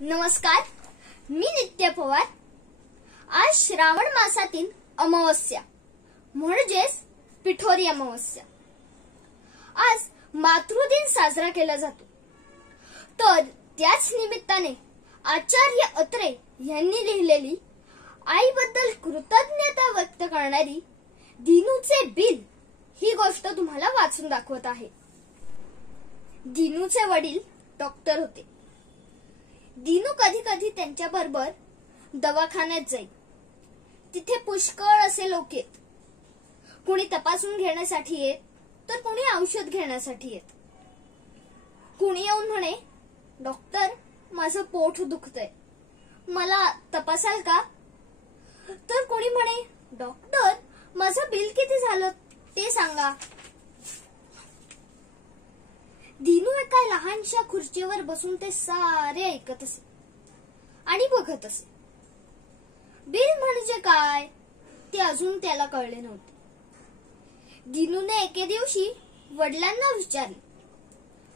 नमस्कार, मी नित्य पवार। आज श्रावण मासातील अमावस्या म्हणजेच पिठोरी अमावस्या। आज मातृदिन साजरा केला जातो। तर त्याच निमित्ताने आचार्य अत्रे यांनी लिहिलेली आईबद्दल कृतज्ञता व्यक्त करणारी दिनूचे बिल ही गोष्ट तुम्हाला वाचून दाखवत आहे। दिनूचे वडील डॉक्टर होते। दिनू कधी कधी त्यांच्या बरोबर दवाखान्यात जाई। तिथे पुष्कळ असे लोक येत। कुणी तपासून घेण्यासाठी येत, तर कुणी औषध घेण्यासाठी येत। कुणी येऊन म्हणे, डॉक्टर माझं पोट दुखतंय, मला तपासाल का? तर कुणी म्हणे, डॉक्टर माझं बिल किती झालं ते सांगा। दिनू एका लहानशा खुर्चीवर बसून ते सारे ऐकत असे आणि बघत असे। बिल म्हणजे काय ते अजून त्याला कळले नव्हते। दिनूने एके दिवशी वडिलांना विचारले,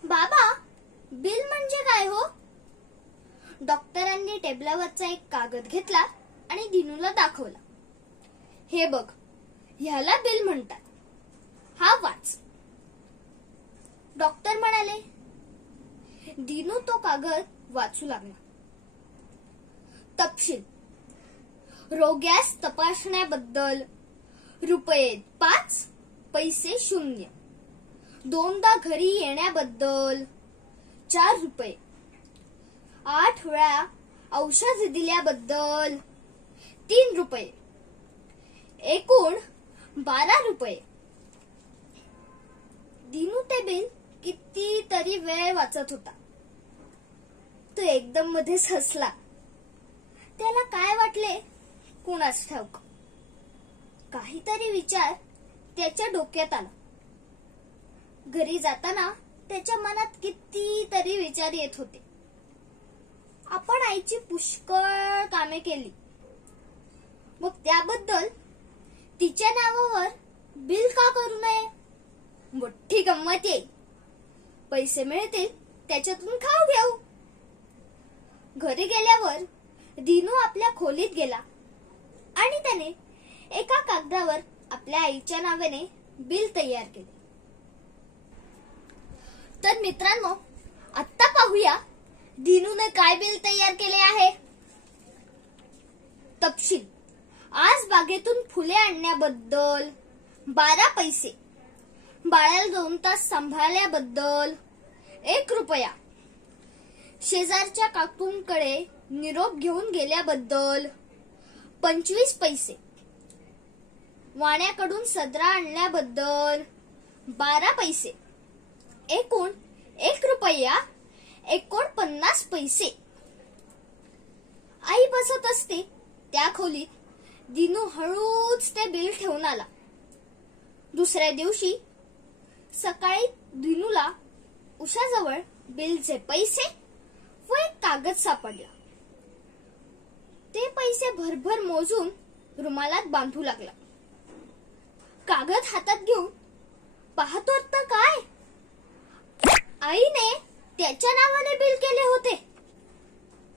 बाबा बिल म्हणजे काय हो? डॉक्टरांनी टेबलावरचा एक कागद घेतला आणि दिनूला दाखवला। हे बघ, ह्याला बिल म्हणतात, हा वाच। डॉक्टर म्हणाले। दिनू तो कागद वाचू लागला। तपशील: रोग्यास तपासण्याबद्दल ₹5, पैसे 0। दोनदा घरी येण्याबद्दल ₹4। 8 वेळा औषध दिल्याबद्दल ₹3। एकूण ₹12। दिनू ते बिल कितीतरी वेळ वाचत होता। तो एकदम मध्येच हसला। त्याला काय वाटले कुणास ठाऊक। काहीतरी विचार त्याच्या डोक्यात आला। घरी जाताना त्याच्या मनात कितीतरी विचार येत होते। आपण आईची पुष्कळ कामे केली, मग त्याबद्दल तिच्या नावावर बिल का करू नये? मोठी गंमत येईल। पैसे मिळतील त्याच्यातून खाऊ घेऊ। घरी गेल्यावर दिनू आपल्या खोलीत गेला आणि त्याने एका कागदावर आपल्या आईच्या नावाने बिल तयार केले। तर मित्रांनो, आता पाहूया दिनूने काय बिल तयार केले आहे। तपशील: आज बागेतून फुले आणण्याबद्दल ₹12। बाळाला 2 तास सांभाळल्याबद्दल ₹1। शेजारच्या काकूंकडे निरोप घेऊन गेल्याबद्दल 25 पैसे। वाण्याकडून सदरा आणल्याबद्दल 12 पैसे। एकूण ₹1, 49 पैसे। आई बसत असते त्या खोलीत दिनू हळूच ते बिल ठेवून आला। दुसऱ्या दिवशी सकाळी दिनूला उशाजवळ बिलचे पैसे व एक कागद सापडला। ते पैसे भरभर मोजून रुमालात बांधू लागला। कागद हातात घेऊन पाहतो तर काय, आईने त्याच्या नावाने बिल केले होते।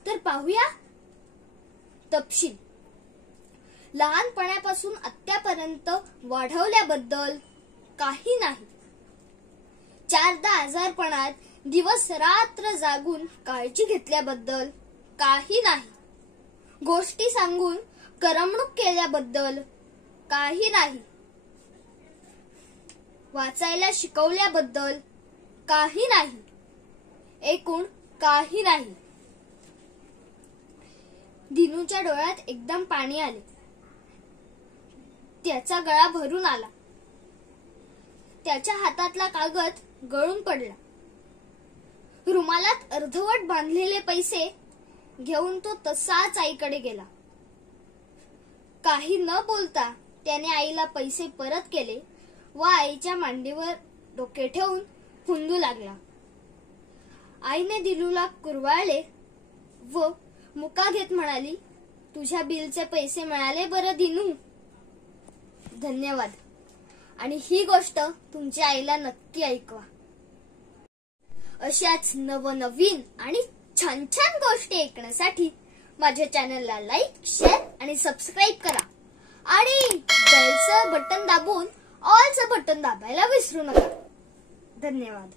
तर पाहूया तपशील: लहानपणापासून आत्तापर्यंत वाढवल्याबद्दल काही नाही। 4दा आजारपणात दिवस रात्र जागून काळजी घेतल्याबद्दल काही नाही। गोष्टी सांगून करमणूक केल्याबद्दल काही नाही। वाचायला शिकवल्याबद्दल काही नाही। एकूण काही नाही। दिनूच्या डोळ्यात एकदम पाणी आले। त्याचा गळा भरून आला। त्याच्या हातातला कागद गळून पडला। रुमालात अर्धवट बांधलेले पैसे घेऊन तो तसाच आईकडे गेला। काही न बोलता त्याने आईला पैसे परत केले व आईच्या मांडीवर डोके ठेवून फुंदू लागला। आईने दिनूला कुरवाळले व मुका घेत म्हणाली, तुझ्या बिलचे पैसे मिळाले बरं दिनू। धन्यवाद। आणि ही गोष्ट तुमच्या आईला नक्की ऐकवा। अशाच नवनवीन आणि छान छान गोष्टी ऐकण्यासाठी माझ्या चॅनलला लाईक, शेअर आणि सबस्क्राईब करा आणि बेलचं बटन दाबून ऑलचं बटन दाबायला विसरू नका. धन्यवाद.